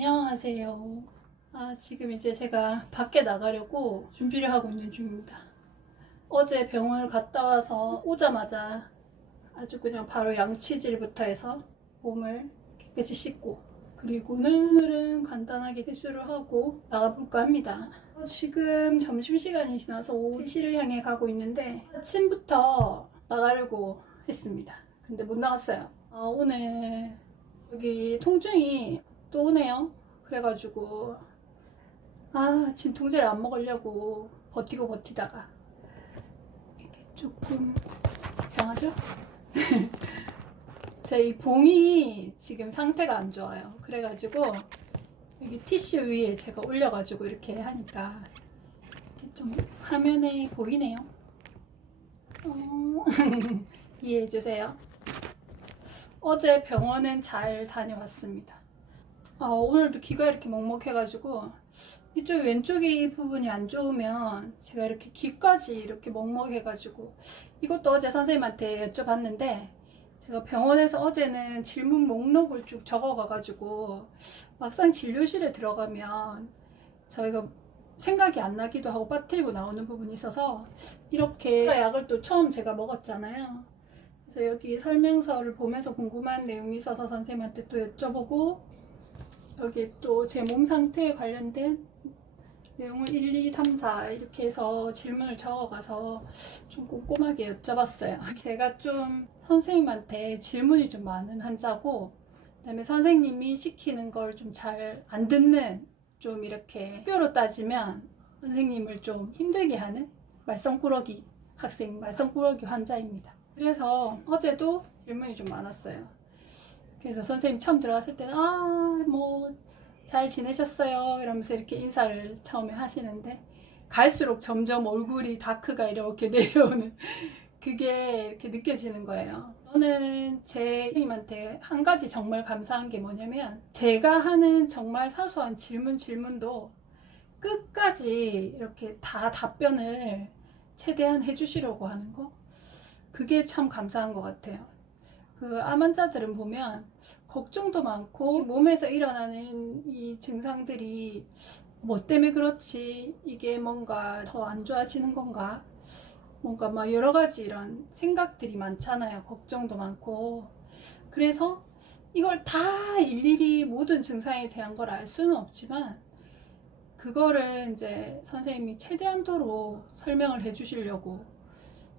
안녕하세요. 지금 이제 제가 밖에 나가려고 준비를 하고 있는 중입니다. 어제 병원을 갔다 와서 오자마자 아주 그냥 바로 양치질부터 해서 몸을 깨끗이 씻고, 그리고는 오늘은 간단하게 세수를 하고 나가볼까 합니다. 지금 점심시간이 지나서 오후 3시를 향해 가고 있는데 아침부터 나가려고 했습니다. 근데 못 나갔어요. 오늘 여기 통증이 또 오네요. 그래가지고 진통제를 안 먹으려고 버티고 버티다가 이게 조금 이상하죠? 제 이 봉이 지금 상태가 안 좋아요. 그래가지고 여기 티슈 위에 제가 올려가지고 이렇게 하니까 이렇게 좀 화면에 보이네요. 이해해주세요. 어제 병원은 잘 다녀왔습니다. 오늘도 귀가 이렇게 먹먹해가지고 이쪽 왼쪽이 부분이 안 좋으면 제가 이렇게 귀까지 이렇게 먹먹해가지고 이것도 어제 선생님한테 여쭤봤는데, 제가 병원에서 어제는 질문 목록을 쭉 적어가가지고 막상 진료실에 들어가면 저희가 생각이 안 나기도 하고 빠뜨리고 나오는 부분이 있어서 이렇게 약을 또 처음 제가 먹었잖아요. 그래서 여기 설명서를 보면서 궁금한 내용이 있어서 선생님한테 또 여쭤보고, 여기 또 제 몸 상태에 관련된 내용을 1, 2, 3, 4 이렇게 해서 질문을 적어가서 좀 꼼꼼하게 여쭤봤어요. 제가 좀 선생님한테 질문이 좀 많은 환자고, 그다음에 선생님이 시키는 걸 좀 잘 안 듣는, 좀 이렇게 학교로 따지면 선생님을 좀 힘들게 하는 말썽꾸러기 학생, 말썽꾸러기 환자입니다. 그래서 어제도 질문이 좀 많았어요. 그래서 선생님 처음 들어갔을 때는 뭐 잘 지내셨어요 이러면서 이렇게 인사를 처음에 하시는데, 갈수록 점점 얼굴이 다크가 이렇게 내려오는 그게 이렇게 느껴지는 거예요. 저는 제 선생님한테 한 가지 정말 감사한 게 뭐냐면, 제가 하는 정말 사소한 질문도 끝까지 이렇게 다 답변을 최대한 해주시려고 하는 거, 그게 참 감사한 것 같아요. 그 암 환자들은 보면 걱정도 많고 몸에서 일어나는 이 증상들이 뭐 때문에 그렇지, 이게 뭔가 더 안 좋아지는 건가, 뭔가 막 여러 가지 이런 생각들이 많잖아요. 걱정도 많고. 그래서 이걸 다 일일이 모든 증상에 대한 걸 알 수는 없지만, 그거를 이제 선생님이 최대한도로 설명을 해주시려고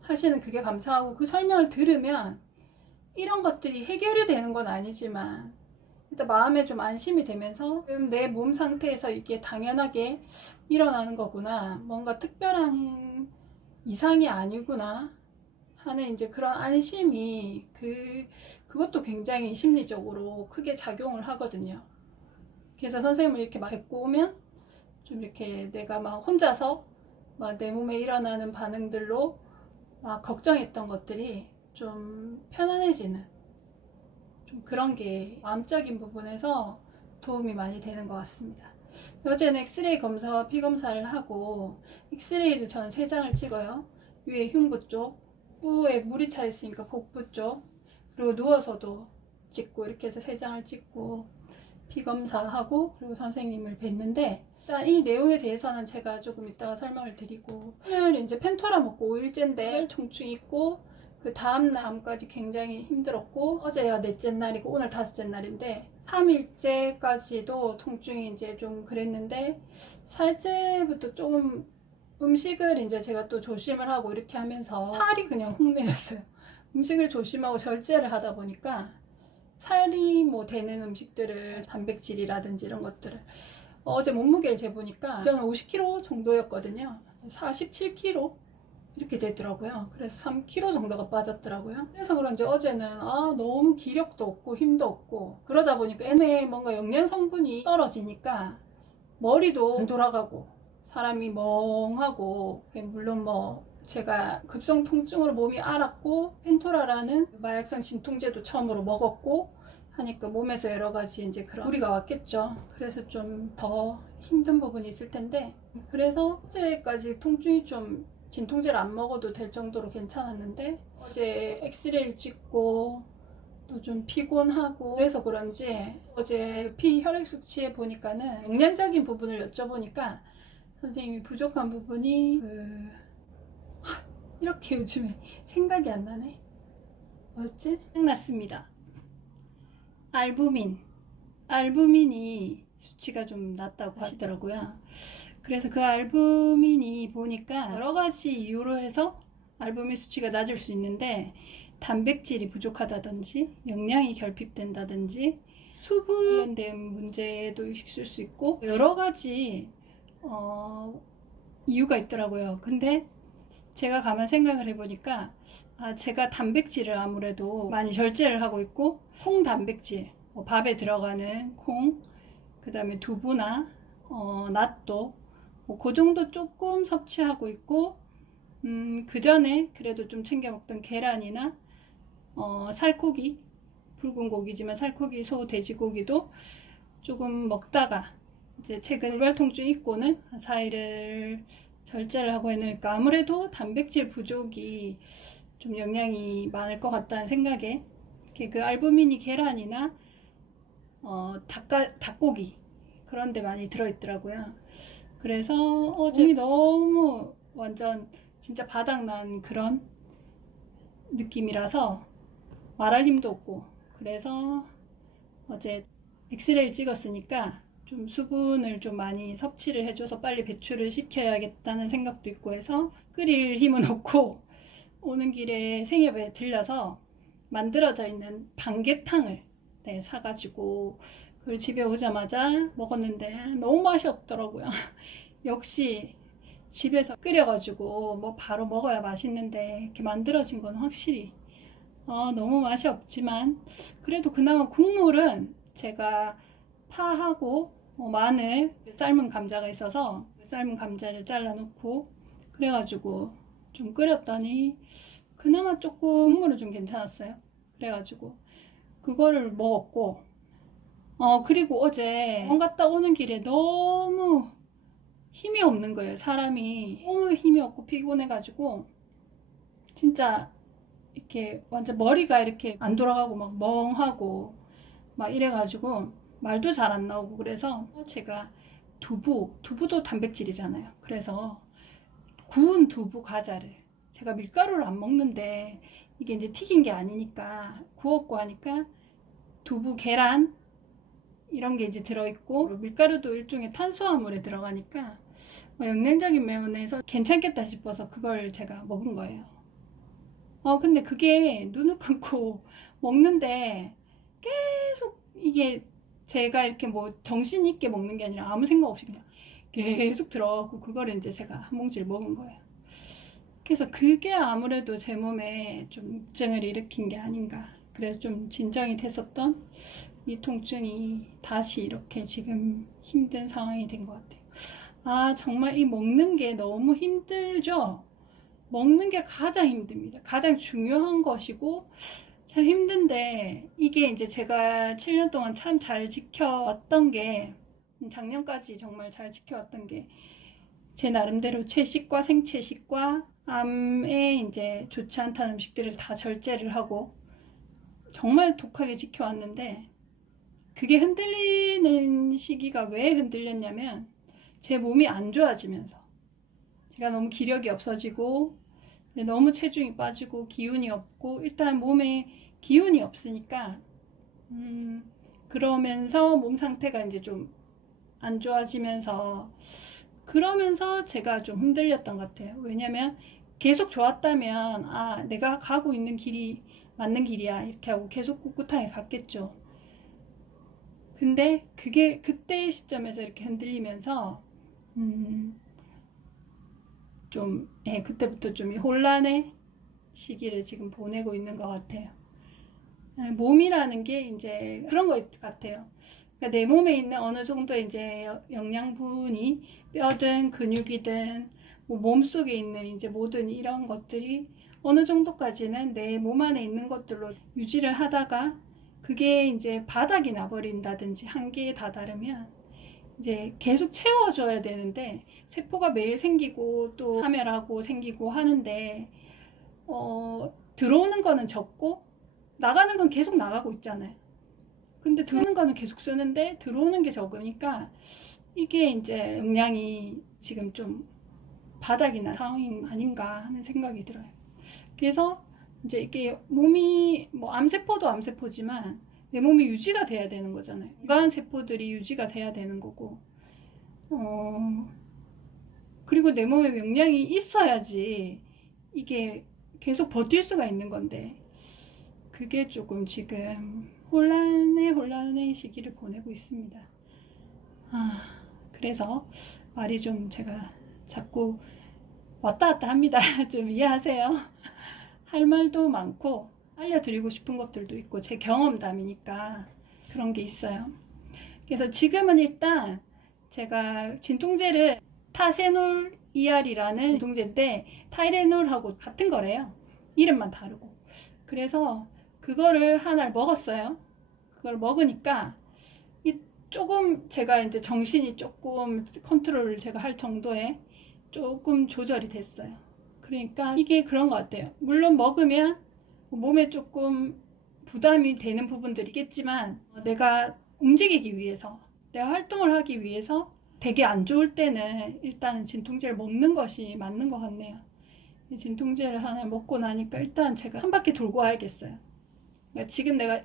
하시는, 그게 감사하고, 그 설명을 들으면 이런 것들이 해결이 되는 건 아니지만 일단 마음에 좀 안심이 되면서 내 몸 상태에서 이게 당연하게 일어나는 거구나, 뭔가 특별한 이상이 아니구나 하는 이제 그런 안심이, 그것도 굉장히 심리적으로 크게 작용을 하거든요. 그래서 선생님을 이렇게 막 뵙고 오면 좀 이렇게 내가 막 혼자서 막 내 몸에 일어나는 반응들로 막 걱정했던 것들이 좀 편안해지는, 좀 그런 게 마음적인 부분에서 도움이 많이 되는 것 같습니다. 어제는 엑스레이 검사와 피 검사를 하고, 엑스레이를 저는 3장을 찍어요. 위에 흉부 쪽, 부에 물이 차 있으니까 복부 쪽, 그리고 누워서도 찍고, 이렇게 해서 3장을 찍고 피 검사하고, 그리고 선생님을 뵀는데, 일단 이 내용에 대해서는 제가 조금 이따가 설명을 드리고, 오늘 이제 펜토라 먹고 5일째인데 통증이 있고, 그 다음날까지 굉장히 힘들었고, 어제가 넷째 날이고 오늘 5째 날인데 3일째까지도 통증이 이제 좀 그랬는데, 4일째부터 좀 음식을 이제 제가 또 조심을 하고 이렇게 하면서 살이 그냥 훅 내렸어요. 음식을 조심하고 절제를 하다 보니까 살이 뭐 되는 음식들을, 단백질이라든지 이런 것들을, 어제 몸무게를 재보니까 저는 50kg 정도였거든요. 47kg 이렇게 되더라고요. 그래서 3kg 정도가 빠졌더라고요. 그래서 그런지 어제는 너무 기력도 없고 힘도 없고, 그러다 보니까 애매히 뭔가 영양 성분이 떨어지니까 머리도 안 돌아가고 사람이 멍하고, 물론 뭐 제가 급성 통증으로 몸이 앓았고 펜토라라는 마약성 진통제도 처음으로 먹었고 하니까 몸에서 여러 가지 이제 그런 무리가 왔겠죠. 그래서 좀 더 힘든 부분이 있을 텐데, 그래서 어제까지 통증이 좀 진통제를 안 먹어도 될 정도로 괜찮았는데, 어제 엑스레이를 찍고 또 좀 피곤하고 그래서 그런지 어제 피 혈액 수치에 보니까는 영양적인 부분을 여쭤보니까 선생님이 부족한 부분이 이렇게 요즘에 생각이 안 나네. 뭐였지? 생각났습니다. 알부민이 수치가 좀 낮다고 하시더라고요. 그래서 그 알부민이 보니까 여러 가지 이유로 해서 알부민 수치가 낮을 수 있는데, 단백질이 부족하다든지 영양이 결핍된다든지 수분 관련된 문제도 있을 수 있고 여러 가지 이유가 있더라고요. 근데 제가 가만 생각을 해보니까 제가 단백질을 아무래도 많이 절제를 하고 있고, 콩 단백질, 밥에 들어가는 콩, 그 다음에 두부나 낫또 그 정도 조금 섭취하고 있고, 그 전에 그래도 좀 챙겨 먹던 계란이나 살코기, 붉은 고기지만 살코기, 소, 돼지고기도 조금 먹다가 이제 최근 골발통증 있고는 한 4일을 절제를 하고 있으니까 아무래도 단백질 부족이 좀 영향이 많을 것 같다는 생각에 그 알부민이 계란이나 닭고기 그런 데 많이 들어있더라고요. 그래서 몸이 너무 완전 진짜 바닥난 그런 느낌이라서 말할 힘도 없고, 그래서 어제 엑스레이를 찍었으니까 좀 수분을 좀 많이 섭취를 해줘서 빨리 배출을 시켜야겠다는 생각도 있고 해서 끓일 힘은 없고, 오는 길에 생협에 들려서 만들어져 있는 반개탕을 사가지고 그걸 집에 오자마자 먹었는데 너무 맛이 없더라고요. 역시 집에서 끓여가지고 뭐 바로 먹어야 맛있는데 이렇게 만들어진 건 확실히 너무 맛이 없지만, 그래도 그나마 국물은 제가 파하고 마늘, 삶은 감자가 있어서 삶은 감자를 잘라 놓고 그래가지고 좀 끓였더니 그나마 조금 국물은 좀 괜찮았어요. 그래가지고 그거를 먹었고, 그리고 어제 병원 갔다 오는 길에 너무 힘이 없는 거예요. 사람이 너무 힘이 없고 피곤해가지고 진짜 이렇게 완전 머리가 이렇게 안 돌아가고 막 멍하고 막 이래가지고 말도 잘 안 나오고, 그래서 제가 두부도 단백질이잖아요. 그래서 구운 두부 과자를, 제가 밀가루를 안 먹는데 이게 이제 튀긴 게 아니니까 구웠고 하니까 두부, 계란 이런 게 이제 들어있고, 밀가루도 일종의 탄수화물에 들어가니까 영양적인 면에서 괜찮겠다 싶어서 그걸 제가 먹은 거예요. 근데 그게 눈을 감고 먹는데 계속 이게 제가 이렇게 뭐 정신 있게 먹는 게 아니라 아무 생각 없이 그냥 계속 들어가고, 그거를 이제 제가 한 봉지를 먹은 거예요. 그래서 그게 아무래도 제 몸에 좀 우증을 일으킨 게 아닌가. 그래서 좀 진정이 됐었던 이 통증이 다시 이렇게 지금 힘든 상황이 된 것 같아요. 정말 이 먹는 게 너무 힘들죠? 먹는 게 가장 힘듭니다. 가장 중요한 것이고 참 힘든데, 이게 이제 제가 7년 동안 참 잘 지켜왔던 게, 작년까지 정말 잘 지켜왔던 게, 제 나름대로 채식과 생채식과 암에 이제 좋지 않다는 음식들을 다 절제를 하고 정말 독하게 지켜왔는데, 그게 흔들리는 시기가 왜 흔들렸냐면 제 몸이 안 좋아지면서 제가 너무 기력이 없어지고 너무 체중이 빠지고 기운이 없고, 일단 몸에 기운이 없으니까 그러면서 몸 상태가 이제 좀 안 좋아지면서, 그러면서 제가 좀 흔들렸던 것 같아요. 왜냐면 계속 좋았다면 내가 가고 있는 길이 맞는 길이야 이렇게 하고 계속 꿋꿋하게 갔겠죠. 근데 그게 그때의 시점에서 이렇게 흔들리면서 그때부터 좀 혼란의 시기를 지금 보내고 있는 것 같아요. 몸이라는 게 이제 그런 것 같아요. 그러니까 내 몸에 있는 어느 정도 이제 영양분이 뼈든 근육이든 뭐 몸속에 있는 이제 모든 이런 것들이 어느 정도까지는 내 몸 안에 있는 것들로 유지를 하다가 그게 이제 바닥이 나버린다든지 한계에 다다르면 이제 계속 채워줘야 되는데, 세포가 매일 생기고 또 사멸하고 생기고 하는데 들어오는 거는 적고 나가는 건 계속 나가고 있잖아요. 근데 들어오는 거는 계속 쓰는데 들어오는 게 적으니까 이게 이제 영양이 지금 좀 바닥이 난 상황이 아닌가 하는 생각이 들어요. 그래서 이제 이게 몸이 뭐 암세포도 암세포지만 내 몸이 유지가 돼야 되는 거잖아요. 건강한 세포들이 유지가 돼야 되는 거고, 그리고 내 몸에 영양이 있어야지 이게 계속 버틸 수가 있는 건데, 그게 조금 지금 혼란의 시기를 보내고 있습니다. 그래서 말이 좀 제가 자꾸 왔다 갔다 합니다. 좀 이해하세요. 할 말도 많고 알려드리고 싶은 것들도 있고 제 경험담이니까 그런 게 있어요. 그래서 지금은 일단 제가 진통제를 타세놀 ER이라는 진통제인데 타이레놀하고 같은 거래요. 이름만 다르고. 그래서 그거를 하나를 먹었어요. 그걸 먹으니까 조금 제가 이제 정신이 조금 컨트롤을 제가 할 정도의 조금 조절이 됐어요. 그러니까 이게 그런 것 같아요. 물론 먹으면 몸에 조금 부담이 되는 부분들이 있겠지만 내가 움직이기 위해서, 내가 활동을 하기 위해서 되게 안 좋을 때는 일단 진통제를 먹는 것이 맞는 것 같네요. 진통제를 하나 먹고 나니까 일단 제가 한 바퀴 돌고 와야겠어요. 그러니까 지금 내가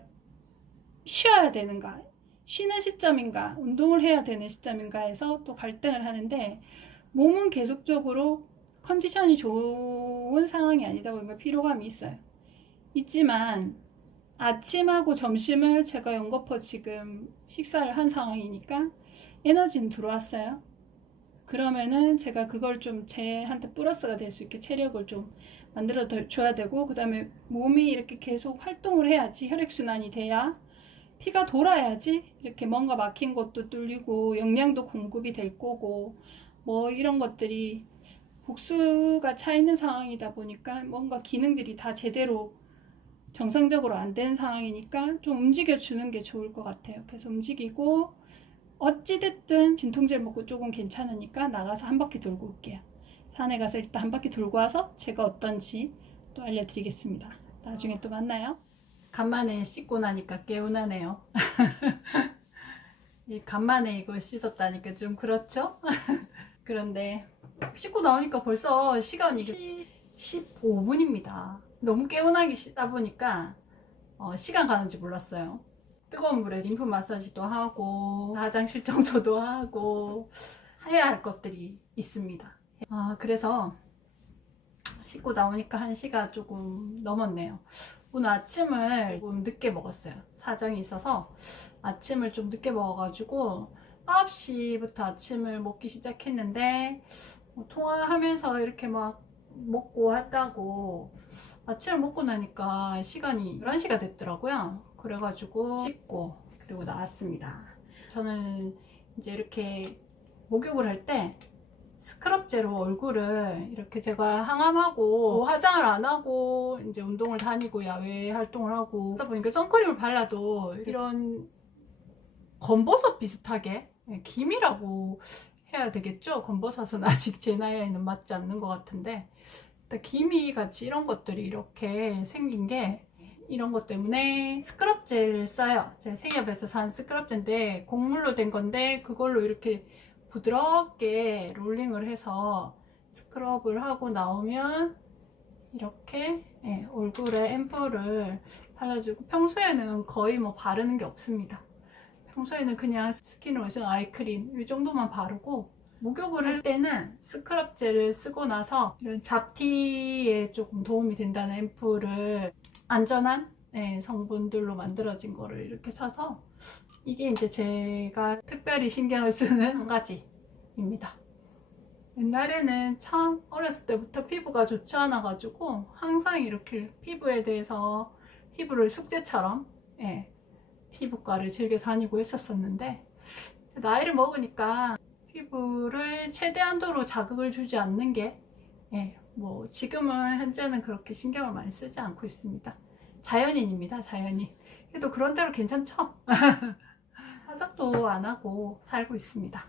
쉬어야 되는가, 쉬는 시점인가, 운동을 해야 되는 시점인가 해서 또 갈등을 하는데, 몸은 계속적으로 컨디션이 좋은 상황이 아니다 보니까 피로감이 있어요. 있지만 아침하고 점심을 제가 연거푸 지금 식사를 한 상황이니까 에너지는 들어왔어요. 그러면은 제가 그걸 좀 제한테 플러스가 될 수 있게 체력을 좀 만들어 줘야 되고, 그 다음에 몸이 이렇게 계속 활동을 해야지, 혈액순환이 돼야, 피가 돌아야지 이렇게 뭔가 막힌 것도 뚫리고 영양도 공급이 될 거고, 뭐 이런 것들이 복수가 차 있는 상황이다 보니까 뭔가 기능들이 다 제대로 정상적으로 안 되는 상황이니까 좀 움직여 주는 게 좋을 것 같아요. 그래서 움직이고, 어찌됐든 진통제를 먹고 조금 괜찮으니까 나가서 한 바퀴 돌고 올게요. 산에 가서 일단 한 바퀴 돌고 와서 제가 어떤지 또 알려드리겠습니다. 나중에 또 만나요. 간만에 씻고 나니까 개운하네요. 간만에 이거 씻었다니까 좀 그렇죠? 그런데 씻고 나오니까 벌써 시간이 15분입니다. 너무 개운하게 씻다 보니까 시간 가는지 몰랐어요. 뜨거운 물에 림프 마사지도 하고 화장실 청소도 하고 해야 할 것들이 있습니다. 그래서 씻고 나오니까 1시가 조금 넘었네요. 오늘 아침을 좀 늦게 먹었어요. 사정이 있어서 아침을 좀 늦게 먹어가지고 9시부터 아침을 먹기 시작했는데, 통화하면서 이렇게 막 먹고 했다고 아침을 먹고 나니까 시간이 11시가 됐더라고요. 그래가지고 씻고 그리고 나왔습니다. 저는 이제 이렇게 목욕을 할 때 스크럽제로 얼굴을 이렇게, 제가 항암하고 화장을 안 하고 이제 운동을 다니고 야외 활동을 하고 그러다 보니까 선크림을 발라도 이런 검버섯 비슷하게, 김이라고 해야 되겠죠? 검버섯은 아직 제 나이에는 맞지 않는 것 같은데, 기미 같이 이런 것들이 이렇게 생긴 게, 이런 것 때문에 스크럽제를 써요. 제가 생협에서 산 스크럽제인데 곡물로 된 건데, 그걸로 이렇게 부드럽게 롤링을 해서 스크럽을 하고 나오면 이렇게 얼굴에 앰플을 발라주고, 평소에는 거의 뭐 바르는 게 없습니다. 평소에는 그냥 스킨로션, 아이크림 이 정도만 바르고, 목욕을 할 때는 스크럽제를 쓰고 나서 이런 잡티에 조금 도움이 된다는 앰플을, 안전한 성분들로 만들어진 거를 이렇게 사서, 이게 이제 제가 특별히 신경을 쓰는 한 가지입니다. 옛날에는 참 어렸을 때부터 피부가 좋지 않아 가지고 항상 이렇게 피부에 대해서, 피부를 숙제처럼 피부과를 즐겨 다니고 했었었는데, 나이를 먹으니까 피부를 최대한도로 자극을 주지 않는 게, 뭐 지금은 현재는 그렇게 신경을 많이 쓰지 않고 있습니다. 자연인입니다, 자연인. 그래도 그런 대로 괜찮죠? 화장도 안 하고 살고 있습니다.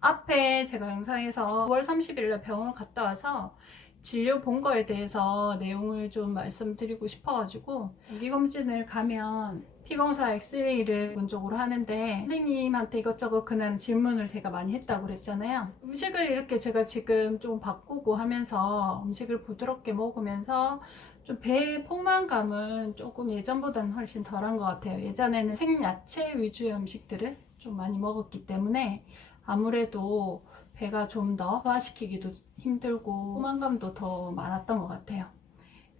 앞에 제가 영상에서 9월 30일에 병원 갔다 와서 진료 본 거에 대해서 내용을 좀 말씀드리고 싶어가지고 정기검진을 가면 피검사 엑스레이를 기본적으로 하는데 선생님한테 이것저것 그날은 질문을 제가 많이 했다고 그랬잖아요. 음식을 이렇게 제가 지금 좀 바꾸고 하면서 음식을 부드럽게 먹으면서 좀 배의 포만감은 조금 예전보다는 훨씬 덜한 것 같아요. 예전에는 생야채 위주의 음식들을 좀 많이 먹었기 때문에 아무래도 배가 좀 더 소화시키기도 힘들고 포만감도 더 많았던 것 같아요.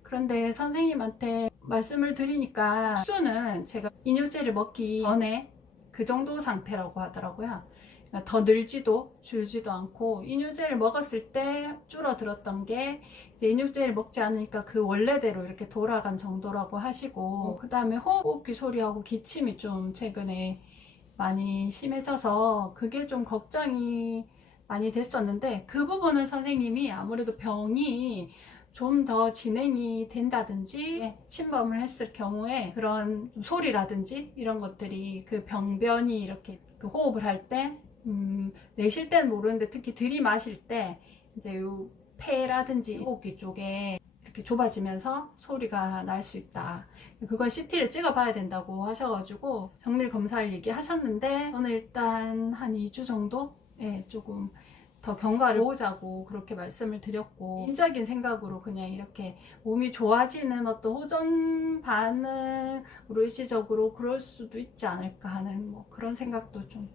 그런데 선생님한테 말씀을 드리니까 수는 제가 이뇨제를 먹기 전에 그 정도 상태라고 하더라고요. 그러니까 더 늘지도 줄지도 않고 이뇨제를 먹었을 때 줄어들었던 게 이제 이뇨제를 먹지 않으니까 그 원래대로 이렇게 돌아간 정도라고 하시고, 그 다음에 호흡기 소리하고 기침이 좀 최근에 많이 심해져서 그게 좀 걱정이 많이 됐었는데, 그 부분은 선생님이 아무래도 병이 좀 더 진행이 된다든지 침범을 했을 경우에 그런 소리라든지 이런 것들이 그 병변이 이렇게 그 호흡을 할 때 내쉴 때는 모르는데 특히 들이마실 때 이제 요 폐라든지 호흡기 쪽에 이렇게 좁아지면서 소리가 날 수 있다. 그걸 CT를 찍어 봐야 된다고 하셔가지고 정밀 검사를 얘기하셨는데 저는 일단 한 2주 정도 조금 더 경과를 보자고 그렇게 말씀을 드렸고, 개인적인 생각으로 그냥 이렇게 몸이 좋아지는 어떤 호전 반응으로 일시적으로 그럴 수도 있지 않을까 하는 뭐 그런 생각도 좀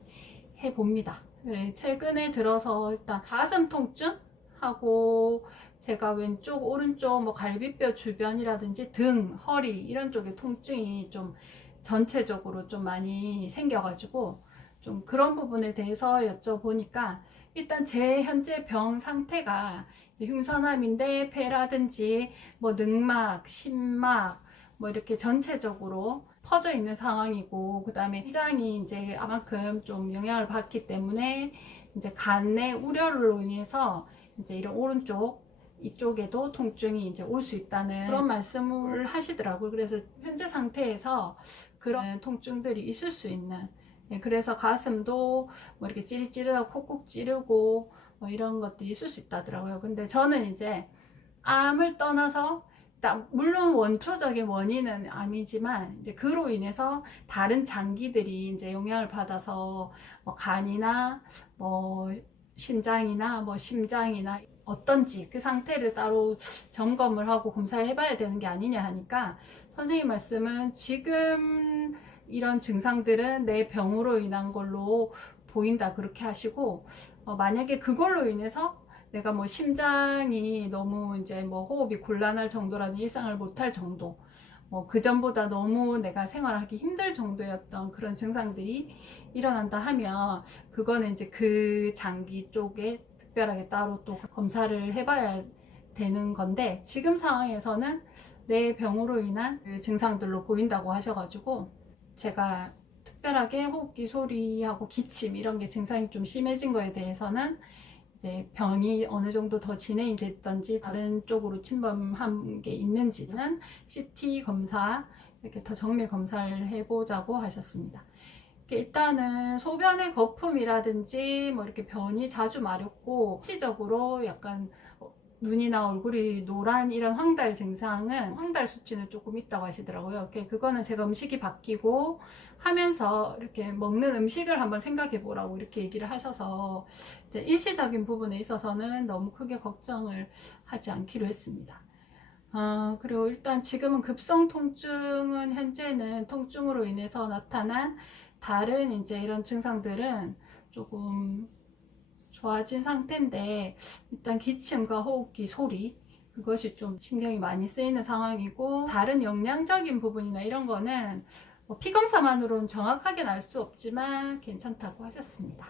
해봅니다. 그래, 최근에 들어서 일단 가슴 통증하고 제가 왼쪽 오른쪽 뭐 갈비뼈 주변이라든지 등, 허리 이런 쪽에 통증이 좀 전체적으로 좀 많이 생겨가지고 좀 그런 부분에 대해서 여쭤보니까 일단 제 현재 병 상태가 흉선암인데 폐라든지 뭐 늑막, 심막 뭐 이렇게 전체적으로 퍼져 있는 상황이고, 그 다음에 췌장이 이제 아만큼 좀 영향을 받기 때문에 이제 간의 우려로 인해서 이제 이런 오른쪽 이쪽에도 통증이 이제 올 수 있다는 그런 말씀을 하시더라고요. 그래서 현재 상태에서 그런 통증들이 있을 수 있는, 그래서 가슴도 뭐 이렇게 찌릿찌릿하고 콕콕 찌르고 뭐 이런 것들이 있을 수 있다더라고요. 근데 저는 이제 암을 떠나서 물론 원초적인 원인은 암이지만 이제 그로 인해서 다른 장기들이 이제 영향을 받아서 뭐 간이나 뭐 신장이나 뭐 심장이나 어떤지 그 상태를 따로 점검을 하고 검사를 해봐야 되는 게 아니냐 하니까, 선생님 말씀은 지금 이런 증상들은 내 병으로 인한 걸로 보인다 그렇게 하시고, 만약에 그걸로 인해서 내가 뭐 심장이 너무 이제 뭐 호흡이 곤란할 정도라는 일상을 못할 정도, 뭐 그전보다 너무 내가 생활하기 힘들 정도였던 그런 증상들이 일어난다 하면 그거는 이제 그 장기 쪽에 특별하게 따로 또 검사를 해봐야 되는 건데, 지금 상황에서는 내 병으로 인한 그 증상들로 보인다고 하셔가지고 제가 특별하게 호흡기 소리하고 기침 이런 게 증상이 좀 심해진 거에 대해서는 이제 병이 어느 정도 더 진행이 됐던지 다른 쪽으로 침범한 게 있는지는 CT 검사 이렇게 더 정밀 검사를 해보자고 하셨습니다. 일단은 소변의 거품이라든지 뭐 이렇게 변이 자주 마렵고 일시적으로 약간 눈이나 얼굴이 노란 이런 황달 증상은 황달 수치는 조금 있다고 하시더라고요. 그거는 제가 음식이 바뀌고 하면서 이렇게 먹는 음식을 한번 생각해 보라고 이렇게 얘기를 하셔서 이제 일시적인 부분에 있어서는 너무 크게 걱정을 하지 않기로 했습니다. 그리고 일단 지금은 급성 통증은 현재는 통증으로 인해서 나타난 다른 이제 이런 증상들은 조금 좋아진 상태인데, 일단 기침과 호흡기 소리 그것이 좀 신경이 많이 쓰이는 상황이고, 다른 영양적인 부분이나 이런 거는 뭐 피검사만으로는 정확하게 알 수 없지만 괜찮다고 하셨습니다.